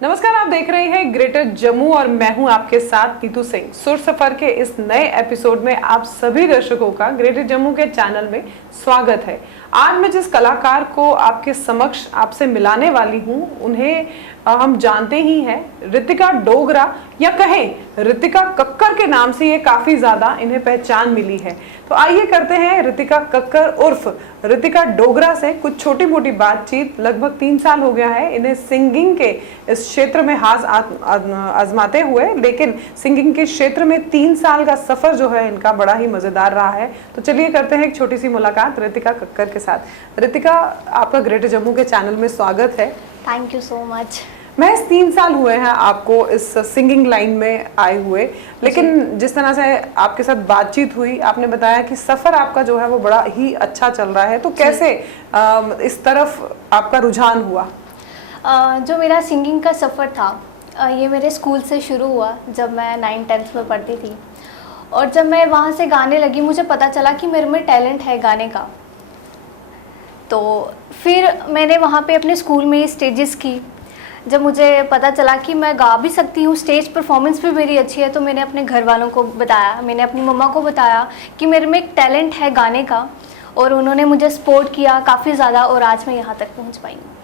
नमस्कार, आप देख रहे हैं ग्रेटर जम्मू और मैं हूं आपके साथ नीतू सिंह। सुर सफर के इस नए एपिसोड में आप सभी दर्शकों का ग्रेटर जम्मू के चैनल में स्वागत है। आज मैं जिस कलाकार को आपके समक्ष आपसे मिलाने वाली हूं, उन्हें हम जानते ही हैं, ऋतिका डोगरा या कहें ऋतिका कक्कर के नाम से ये काफी ज्यादा इन्हें पहचान मिली है। तो आइए करते हैं ऋतिका कक्कर उर्फ ऋतिका डोगरा से कुछ छोटी मोटी बातचीत। लगभग 3 साल हो गया है इन्हें सिंगिंग के इस क्षेत्र में हाथ आजमाते हुए, लेकिन सिंगिंग के क्षेत्र में 3 साल का सफर जो है इनका बड़ा ही मजेदार रहा है। तो चलिए करते हैं एक छोटी सी मुलाकात ऋतिका कक्कर के साथ। ऋतिका, आपका ग्रेटर जम्मू के चैनल में स्वागत है। Thank you so much. महज 3 साल हुए हैं आपको इस सिंगिंग लाइन में आए हुए, लेकिन जिस तरह से आपके साथ बातचीत हुई, आपने बताया कि सफर आपका जो है वो बड़ा ही अच्छा चल रहा है। तो कैसे इस तरफ आपका रुझान हुआ? जो मेरा सिंगिंग का सफ़र था, ये मेरे स्कूल से शुरू हुआ जब मैं 9th-10th में पढ़ती थी। और जब मैं वहाँ से गाने लगी, मुझे पता चला कि मेरे में टैलेंट है गाने का। तो फिर मैंने वहाँ पे अपने स्कूल में स्टेजेस की। जब मुझे पता चला कि मैं गा भी सकती हूँ, स्टेज परफॉर्मेंस भी मेरी अच्छी है, तो मैंने अपने घर वालों को बताया, मैंने अपनी मम्मा को बताया कि मेरे में एक टैलेंट है गाने का। और उन्होंने मुझे सपोर्ट किया काफ़ी ज़्यादा, और आज मैं यहाँ तक पहुँच पाई हूँ।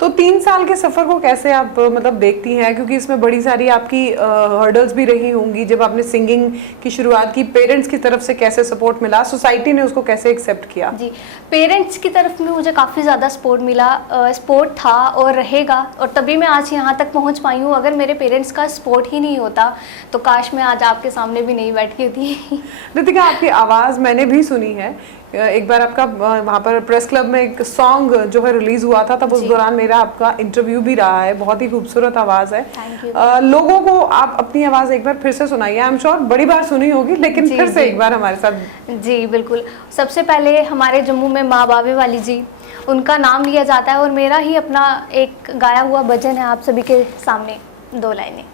तो 3 साल के सफर को कैसे आप मतलब देखती हैं, क्योंकि इसमें बड़ी सारी आपकी हर्डल्स भी रही होंगी। जब आपने सिंगिंग की शुरुआत की, पेरेंट्स की तरफ से कैसे सपोर्ट मिला, सोसाइटी ने उसको कैसे एक्सेप्ट किया? जी, पेरेंट्स की तरफ में मुझे काफ़ी ज़्यादा सपोर्ट मिला, सपोर्ट था और रहेगा, और तभी मैं आज यहाँ तक पहुँच पाई हूँ। अगर मेरे पेरेंट्स का सपोर्ट ही नहीं होता तो काश मैं आज आपके सामने भी नहीं बैठी थी। ऋतिका, आपकी आवाज़ मैंने भी सुनी है। एक बार आपका वहाँ पर प्रेस क्लब में एक सॉन्ग जो है रिलीज हुआ था, तब उस दौरान मेरा आपका इंटरव्यू भी रहा है। बहुत ही खूबसूरत आवाज़ है। लोगों को आप अपनी आवाज़ एक बार फिर से सुनाइए। आई एम श्योर बड़ी बार सुनी होगी, लेकिन फिर से एक बार हमारे साथ। जी बिल्कुल। सबसे पहले हमारे जम्मू में माँ बाबे वाली जी, उनका नाम लिया जाता है, और मेरा ही अपना एक गाया हुआ भजन है आप सभी के सामने। 2 लाइनें।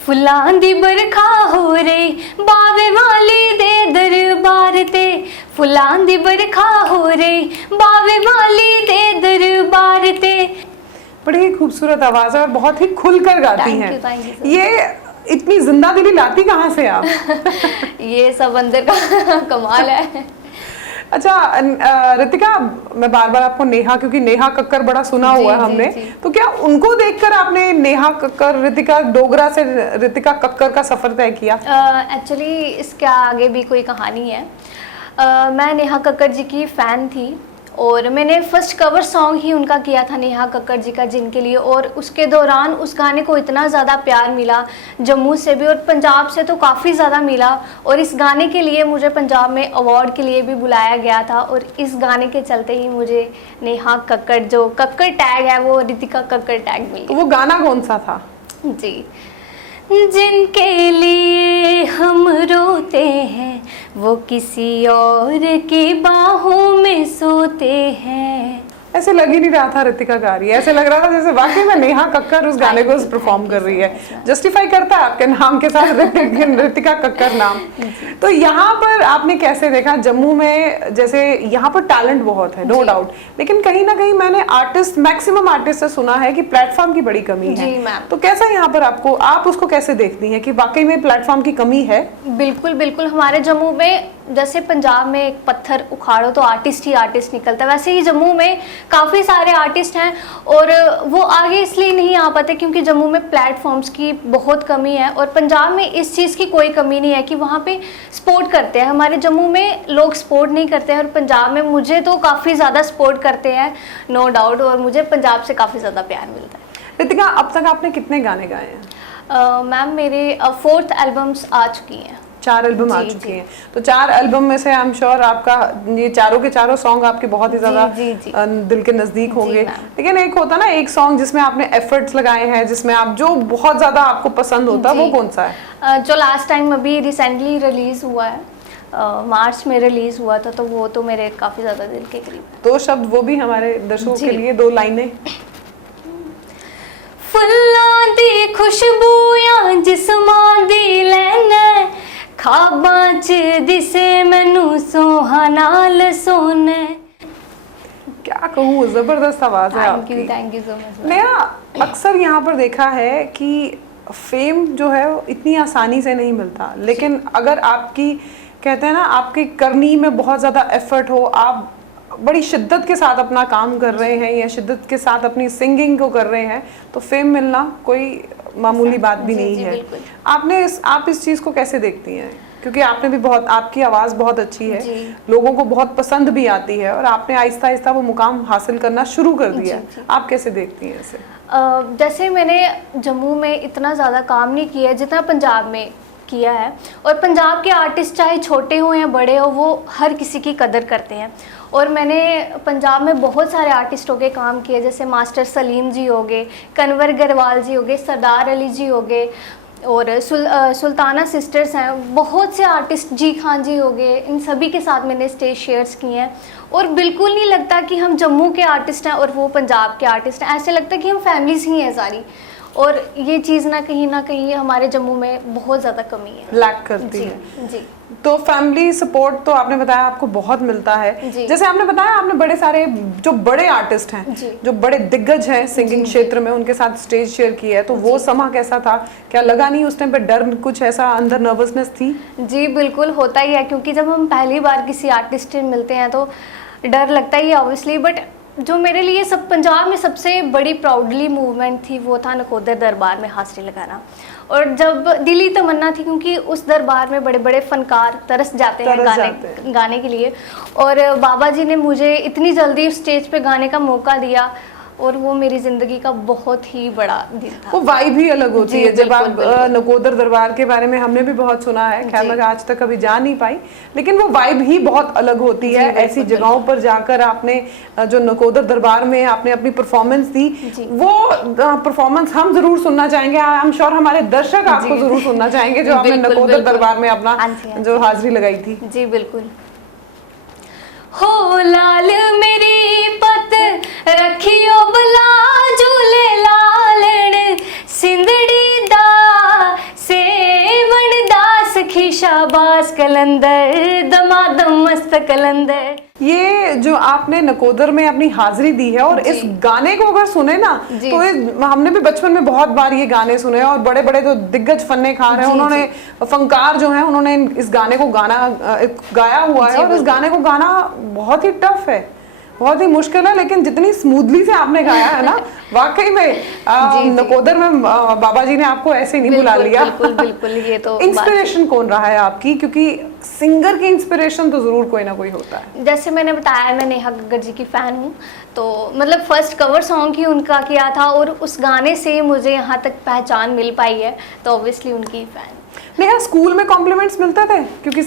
फुल्लां दी बरखा हो रे बावे वाली दे दरबार ते, फुल्लां दी बरखा हो रे बावे वाली दे दरबार ते। बड़ी ही खूबसूरत आवाज़ है और बहुत ही खुलकर गाती हैं। ये इतनी जिंदा दिली लाती कहाँ से आप? ये सब अंदर का कमाल है। अच्छा ऋतिका, मैं बार बार आपको नेहा, क्योंकि नेहा कक्कर बड़ा सुना हुआ है हमने, तो क्या उनको देखकर आपने नेहा कक्कर, ऋतिका डोगरा से ऋतिका कक्कर का सफर तय किया? एक्चुअली इसके आगे भी कोई कहानी है। मैं नेहा कक्कर जी की फ़ैन थी, और मैंने फर्स्ट कवर सॉन्ग ही उनका किया था, नेहा कक्कर जी का, जिनके लिए। और उसके दौरान उस गाने को इतना ज़्यादा प्यार मिला, जम्मू से भी और पंजाब से तो काफ़ी ज़्यादा मिला। और इस गाने के लिए मुझे पंजाब में अवार्ड के लिए भी बुलाया गया था, और इस गाने के चलते ही मुझे नेहा कक्कर, जो कक्कर टैग है, वो ऋतिका कक्कर टैग मिली। तो वो गाना कौन सा था? जी, जिनके लिए हम रोते हैं वो किसी और की बाहों में सोते हैं। ऐसे लग ही नहीं रहा था ऋतिका गा रही है, ऐसे लग रहा था जैसे वाकई में नेहा कक्कर उस गाने को परफॉर्म कर रही है। जस्टिफाई करता है आपके नाम के साथ ऋतिका कक्कर नाम। तो यहाँ पर आपने कैसे देखा जम्मू में? जैसे यहाँ पर टैलेंट बहुत है, नो डाउट, लेकिन कहीं ना कहीं मैंने आर्टिस्ट, मैक्सिमम आर्टिस्ट से सुना है कि प्लेटफॉर्म की बड़ी कमी है। तो कैसा यहाँ पर आपको, आप उसको कैसे देखती हैं कि वाकई में प्लेटफॉर्म की कमी है? बिल्कुल बिल्कुल। हमारे जम्मू में, जैसे पंजाब में एक पत्थर उखाड़ो तो आर्टिस्ट ही आर्टिस्ट निकलता है, वैसे ही जम्मू में काफ़ी सारे आर्टिस्ट हैं, और वो आगे इसलिए नहीं आ पाते क्योंकि जम्मू में प्लेटफॉर्म्स की बहुत कमी है। और पंजाब में इस चीज़ की कोई कमी नहीं है कि वहाँ पे सपोर्ट करते हैं। हमारे जम्मू में लोग सपोर्ट नहीं करते हैं, और पंजाब में मुझे तो काफ़ी ज़्यादा सपोर्ट करते हैं, नो डाउट, और मुझे पंजाब से काफ़ी ज़्यादा प्यार मिलता है। ऋतिका, अब तक आपने कितने गाने गाए हैं? मैम, मेरे 4th एल्बम्स आ चुकी हैं। 4 एल्बम आ चुके हैं। तो 4 एल्बम में से आई एम श्योर आपका ये चारों के चारों सॉन्ग आपके बहुत ही ज्यादा दिल के नजदीक होंगे। लेकिन एक होता ना एक सॉन्ग जिसमें आपने एफर्ट्स लगाए हैं, जिसमें आप जो बहुत ज्यादा आपको पसंद होता है, वो कौन सा है? जो लास्ट टाइम अभी रिसेंटली रिलीज हुआ है, मार्च में रिलीज हुआ था, तो वो तो मेरे काफी ज्यादा दिल के करीब। 2 शब्द वो भी हमारे दर्शकों के लिए, 2 लाइनें। फुल्लां दी खुशबूयां जिस्मां दी लैने, खाबां च दिसे मैनू सोहा नाल सोने। क्या क्या कहूँ, जबरदस्त आवाज है आपकी। Thank you so much. Neha, अक्सर यहाँ पर देखा है कि फेम जो है वो इतनी आसानी से नहीं मिलता, लेकिन अगर आपकी कहते हैं ना आपकी करनी में बहुत ज़्यादा एफर्ट हो, आप बड़ी शिद्दत के साथ अपना काम कर रहे हैं या शिद्दत के साथ अपनी सिंगिंग को कर रहे हैं, तो फेम मिलना कोई मामूली बात भी नहीं है। आप इस चीज़ को कैसे देखती हैं? क्योंकि आपने भी बहुत, आपकी आवाज़ बहुत अच्छी है, लोगों को बहुत पसंद भी आती है, और आपने आहिस्ता आहिस्ता वो मुकाम हासिल करना शुरू कर दिया है। आप कैसे देखती हैं इसे? जैसे मैंने जम्मू में इतना ज़्यादा काम नहीं किया है जितना पंजाब में किया है, और पंजाब के आर्टिस्ट चाहे छोटे हों या बड़े हो, वो हर किसी की कदर करते हैं। और मैंने पंजाब में बहुत सारे आर्टिस्टों के काम किए, जैसे मास्टर सलीम जी हो गए, कन्वर गरवाल जी हो गए, सरदार अली जी हो गए, और सुल्ताना सिस्टर्स हैं, बहुत से आर्टिस्ट, जी खान जी हो गए, इन सभी के साथ मैंने स्टेज शेयर्स किए हैं। और बिल्कुल नहीं लगता कि हम जम्मू के आर्टिस्ट हैं और वो पंजाब के आर्टिस्ट हैं, ऐसे लगता है कि हम फैमिलीज ही हैं सारी। और ये चीज़ ना कहीं हमारे जम्मू में बहुत ज़्यादा कमी है, लैक करती है। जी। तो फैमिली सपोर्ट तो आपने बताया आपको बहुत मिलता है। जैसे आपने बताया आपने बड़े सारे जो बड़े आर्टिस्ट हैं, जो बड़े दिग्गज हैं सिंगिंग क्षेत्र में, उनके साथ स्टेज शेयर किया है, तो वो समा कैसा था? क्या लगा नहीं उस टाइम पे डर, कुछ ऐसा अंदर नर्वसनेस थी? जी बिल्कुल होता ही है, क्योंकि जब हम पहली बार किसी आर्टिस्ट से मिलते हैं तो डर लगता ही है ऑब्वियसली। बट जो मेरे लिए सब पंजाब में सबसे बड़ी प्राउडली मूवमेंट थी वो था नकोदर दरबार में हाजिरी लगाना। और जब दिली तमन्ना थी, क्योंकि उस दरबार में बड़े बड़े फनकार तरस जाते हैं गाने के लिए, और बाबा जी ने मुझे इतनी जल्दी उस स्टेज पे गाने का मौका दिया, और वो मेरी ज़िंदगी का बहुत ही बड़ा दिन था। वो वाइब ही अलग होती है। जब आप नकोदर दरबार के बारे में हमने भी बहुत सुना है, खैर मैं आज तक कभी जा नहीं पाई, लेकिन वो वाइब ही बहुत अलग होती है। ऐसी जगहों पर जाकर आपने जो नकोदर दरबार में आपने अपनी परफॉर्मेंस दी, वो परफॉर्मेंस हम जरूर सुनना चाहेंगे। आई एम श्योर हमारे दर्शक आपको जरूर सुनना चाहेंगे, जो आपने नकोदर दरबार में अपना जो हाजिरी लगाई थी। जी बिल्कुल। हो लाल मेरी पत रखियो बला झूले लालण सिंधड़ी दा सेवन दास खी शाबाश कलंदर दमादम मस्त कलंदर। ये जो आपने नकोदर में अपनी हाजिरी दी है, और इस गाने को अगर सुने ना तो हमने भी बचपन में बहुत बार ये गाने सुने, और बड़े बड़े जो दिग्गज फन्नेकार हैं, उन्होंने फनकार जो हैं, उन्होंने इस गाने को गाया हुआ है। और इस गाने को गाना बहुत ही टफ है, बहुत ही मुश्किल है, लेकिन जितनी स्मूथली से आपने गाया है ना, वाकई में नकोदर में बाबा जी ने आपको ऐसे नहीं बुला लिया। बिल्कुल ये तो इंस्पिरेशन कौन रहा है आपकी? क्योंकि सिंगर की इंस्पिरेशन तो जरूर कोई ना कोई होता है। जैसे मैंने बताया, मैं नेहा कक्कड़ जी की फैन हूँ, तो मतलब फर्स्ट कवर सॉन्ग ही उनका किया था, और उस गाने से मुझे यहाँ तक पहचान मिल पाई है, तो ऑब्वियसली उनकी फैन। नेहा, स्कूल में कॉम्प्लीमेंट्स मिलते थे? क्योंकि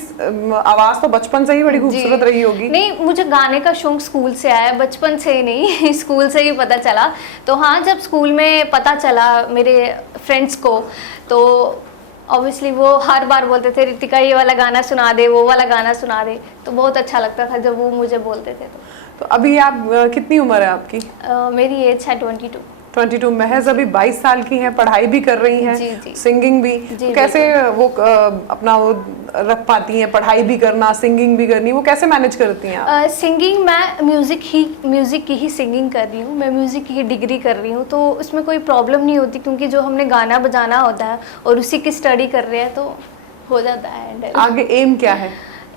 आवाज तो बचपन से ही बड़ी खूबसूरत रही होगी। नहीं, मुझे गाने का शौक स्कूल से आया, बचपन से नहीं स्कूल से ही पता चला। तो हाँ, जब स्कूल में पता चला मेरे फ्रेंड्स को, तो ऑब्वियसली वो हर बार बोलते थे रितिका ये वाला गाना सुना दे, वो वाला गाना सुना दे, तो बहुत अच्छा लगता था जब वो मुझे बोलते थे। तो अभी आप कितनी उम्र है आपकी? मेरी एज है 22 महज अभी 22 साल की हैं, पढ़ाई भी कर रही हैं, सिंगिंग भी। तो कैसे वो अपना वो रख पाती हैं, पढ़ाई भी करना, सिंगिंग भी करनी, वो कैसे मैनेज करती हैं आप? सिंगिंग मैं म्यूज़िक की ही सिंगिंग कर रही हूँ, मैं म्यूज़िक की डिग्री कर रही हूँ, तो उसमें कोई प्रॉब्लम नहीं होती, क्योंकि जो हमने गाना बजाना होता है और उसी की स्टडी कर रहे हैं, तो हो जाता है। आगे एम क्या है?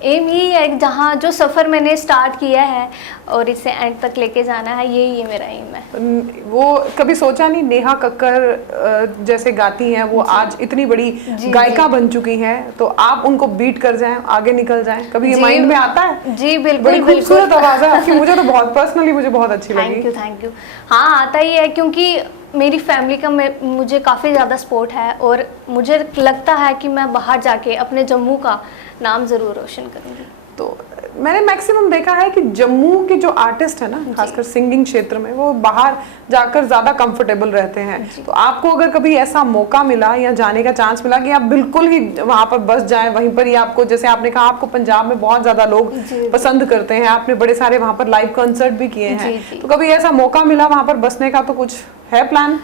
एम यही है, जहाँ जो सफ़र मैंने स्टार्ट किया है और इसे एंड तक लेके जाना है, यही है मेरा एम है। वो कभी सोचा नहीं, नेहा कक्कड़ जैसे गाती हैं, वो आज इतनी बड़ी गायिका बन चुकी हैं, तो आप उनको बीट कर जाएं, आगे निकल जाएं, कभी ये माइंड में आता है? जी बिल्कुल, बड़ी खूबसूरत आवाज़ है आपकी, मुझे तो बहुत पर्सनली मुझे बहुत अच्छी लगी। Thank you. हाँ, आता ही है, क्योंकि मेरी फैमिली का मुझे काफ़ी ज़्यादा सपोर्ट है, और मुझे लगता है कि मैं बाहर जाके अपने जम्मू का नाम ज़रूर रोशन करूँगी। तो मैंने मैक्सिमम देखा है कि जम्मू के जो आर्टिस्ट है ना, खासकर सिंगिंग क्षेत्र में, वो बाहर जाकर ज़्यादा कंफर्टेबल रहते हैं। तो आपको अगर कभी ऐसा मौका मिला या जाने का चांस मिला कि आप बिल्कुल ही वहाँ पर बस जाएं, वहीं पर ही आपको, जैसे आपने कहा आपको पंजाब में बहुत ज़्यादा लोग पसंद करते हैं, आपने बड़े सारे वहाँ पर लाइव कंसर्ट भी किए हैं, तो कभी ऐसा मौका मिला वहाँ पर बसने का, तो कुछ है प्लान?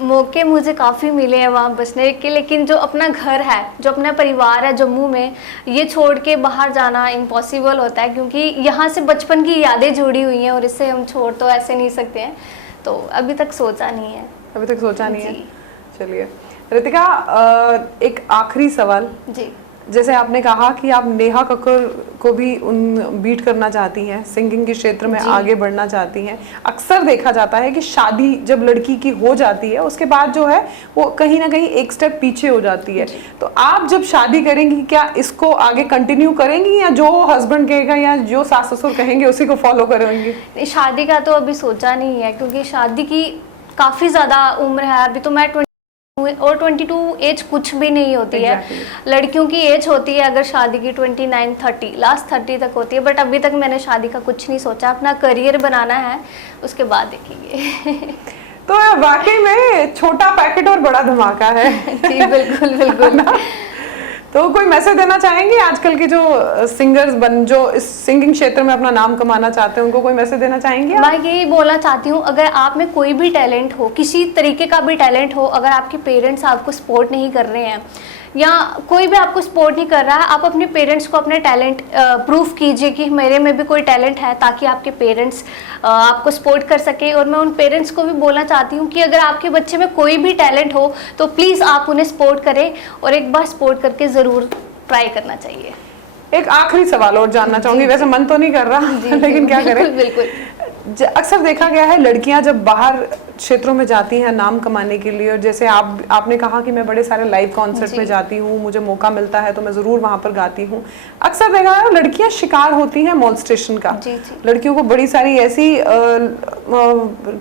मौके मुझे काफ़ी मिले हैं वहाँ बसने के, लेकिन जो अपना घर है, जो अपना परिवार है जम्मू में, ये छोड़ के बाहर जाना इम्पॉसिबल होता है, क्योंकि यहाँ से बचपन की यादें जुड़ी हुई हैं और इससे हम छोड़ तो ऐसे नहीं सकते हैं। तो अभी तक सोचा नहीं है। अभी तक सोचा नहीं है। चलिए रितिका, एक आखिरी सवाल। जी। जैसे आपने कहा कि आप नेहा कक्कर को भी बीट करना चाहती हैं, सिंगिंग के क्षेत्र में आगे बढ़ना चाहती हैं। अक्सर देखा जाता है कि शादी जब लड़की की हो जाती है उसके बाद जो है वो कहीं ना कहीं एक स्टेप पीछे हो जाती है। तो आप जब शादी करेंगी क्या इसको आगे कंटिन्यू करेंगी या जो हस्बैंड कहेगा या जो सास ससुर कहेंगे उसी को फॉलो करेंगी? शादी का तो अभी सोचा नहीं है, क्योंकि शादी की काफ़ी ज़्यादा उम्र है। अभी तो मैं और 22 एज कुछ भी नहीं होती है। लड़कियों की एज होती है अगर शादी की 29, 30, लास्ट 30 तक होती है। बट अभी तक मैंने शादी का कुछ नहीं सोचा, अपना करियर बनाना है, उसके बाद देखेंगे। तो वाकई में छोटा पैकेट और बड़ा धमाका है। जी बिल्कुल बिल्कुल। तो कोई मैसेज देना चाहेंगे आजकल के जो सिंगर्स जो इस सिंगिंग क्षेत्र में अपना नाम कमाना चाहते हैं, उनको कोई मैसेज देना चाहेंगे? मैं यही बोलना चाहती हूँ, अगर आप में कोई भी टैलेंट हो, किसी तरीके का भी टैलेंट हो, अगर आपके पेरेंट्स आपको सपोर्ट नहीं कर रहे हैं या कोई भी आपको सपोर्ट नहीं कर रहा है, आप अपने पेरेंट्स को अपने टैलेंट प्रूफ कीजिए कि मेरे में भी कोई टैलेंट है, ताकि आपके पेरेंट्स आपको सपोर्ट कर सके। और मैं उन पेरेंट्स को भी बोलना चाहती हूँ कि अगर आपके बच्चे में कोई भी टैलेंट हो तो प्लीज़ आप उन्हें सपोर्ट करें, और एक बार सपोर्ट करके ज़रूर ट्राई करना चाहिए। एक आखिरी सवाल और जानना चाहूंगी, वैसे मन तो नहीं कर रहा लेकिन क्या करें। बिल्कुल। अक्सर देखा गया है लड़कियां जब बाहर क्षेत्रों में जाती हैं नाम कमाने के लिए, और जैसे आपने कहा कि मैं बड़े सारे लाइव कॉन्सर्ट में जाती हूँ, मुझे मौका मिलता है तो मैं जरूर वहां पर गाती हूँ। अक्सर देखा है लड़कियां शिकार होती हैं मॉलस्टेशन का। लड़कियों को बड़ी सारी ऐसी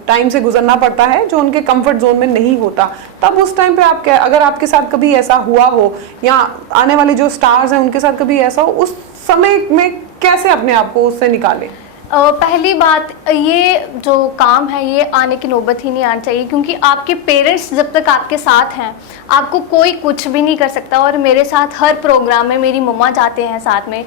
टाइम से गुजरना पड़ता है जो उनके कंफर्ट जोन में नहीं होता। तब उस टाइम पे आप अगर आपके साथ कभी ऐसा हुआ हो या आने वाले जो स्टार्स हैं उनके साथ कभी ऐसा हो, उस समय में कैसे अपने आप को उससे निकालें? पहली बात, ये जो काम है ये आने की नौबत ही नहीं आनी चाहिए, क्योंकि आपके पेरेंट्स जब तक आपके साथ हैं आपको कोई कुछ भी नहीं कर सकता। और मेरे साथ हर प्रोग्राम में मेरी मम्मा जाते हैं साथ में,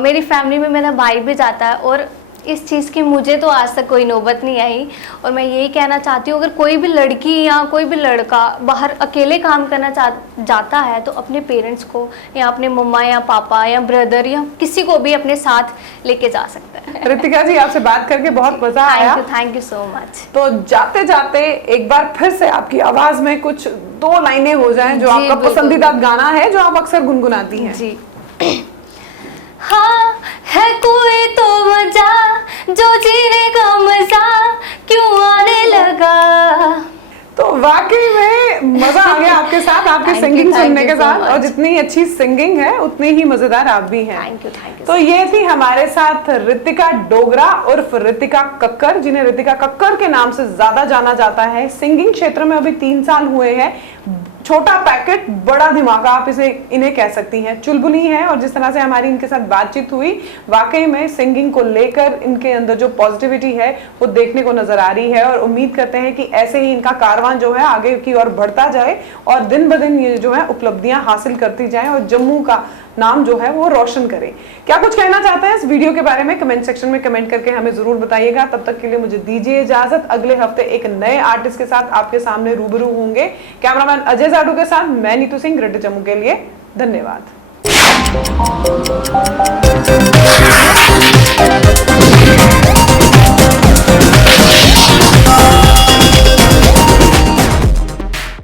मेरी फैमिली में मेरा भाई भी जाता है, और इस चीज़ की मुझे तो आज तक कोई नौबत नहीं आई। और मैं यही कहना चाहती हूँ, अगर कोई भी लड़की या कोई भी लड़का बाहर अकेले काम करना जाता है तो अपने पेरेंट्स को या अपने मम्मा या पापा या ब्रदर या किसी को भी अपने साथ लेके जा सकता है। रितिका जी, आपसे बात करके बहुत मजा आया। Thank you so much. तो जाते जाते एक बार फिर से आपकी आवाज में कुछ 2 लाइनें हो जाएं जो आपका पसंदीदा गाना है जो आप अक्सर गुनगुनाती हैं। जी। हाँ है कोई तो वजह जो जीने का मजा क्यों आने लगा। तो वाकई में मजा आ गया आपके साथ, आपकी सिंगिंग सुनने के साथ। और जितनी अच्छी सिंगिंग है उतनी ही मजेदार आप भी हैं। Thank you. तो ये थी हमारे साथ रितिका डोगरा उर्फ रितिका कक्कर, जिन्हें रितिका कक्कर के नाम से ज्यादा जाना जाता है। सिंगिंग क्षेत्र में अभी 3 साल हुए हैं। छोटा पैकेट बड़ा धमाका आप इन्हें कह सकती हैं, चुलबुली हैं। और जिस तरह से हमारी इनके साथ बातचीत हुई, वाकई में सिंगिंग को लेकर इनके अंदर जो पॉजिटिविटी है वो देखने को नजर आ रही है। और उम्मीद करते हैं कि ऐसे ही इनका कारवां जो है आगे की ओर बढ़ता जाए और दिन ब दिन ये जो है उपलब्धियां हासिल करती जाएं और जम्मू का नाम जो है वो रोशन करें। क्या कुछ कहना चाहते हैं इस वीडियो के बारे में कमेंट सेक्शन में कमेंट करके हमें जरूर बताइएगा। तब तक के लिए मुझे दीजिए इजाजत। अगले हफ्ते एक नए आर्टिस्ट के साथ आपके सामने रूबरू होंगे। कैमरामैन अजय जाडू के साथ मैं नीतू सिंह, ग्रेटर जम्मू के लिए धन्यवाद।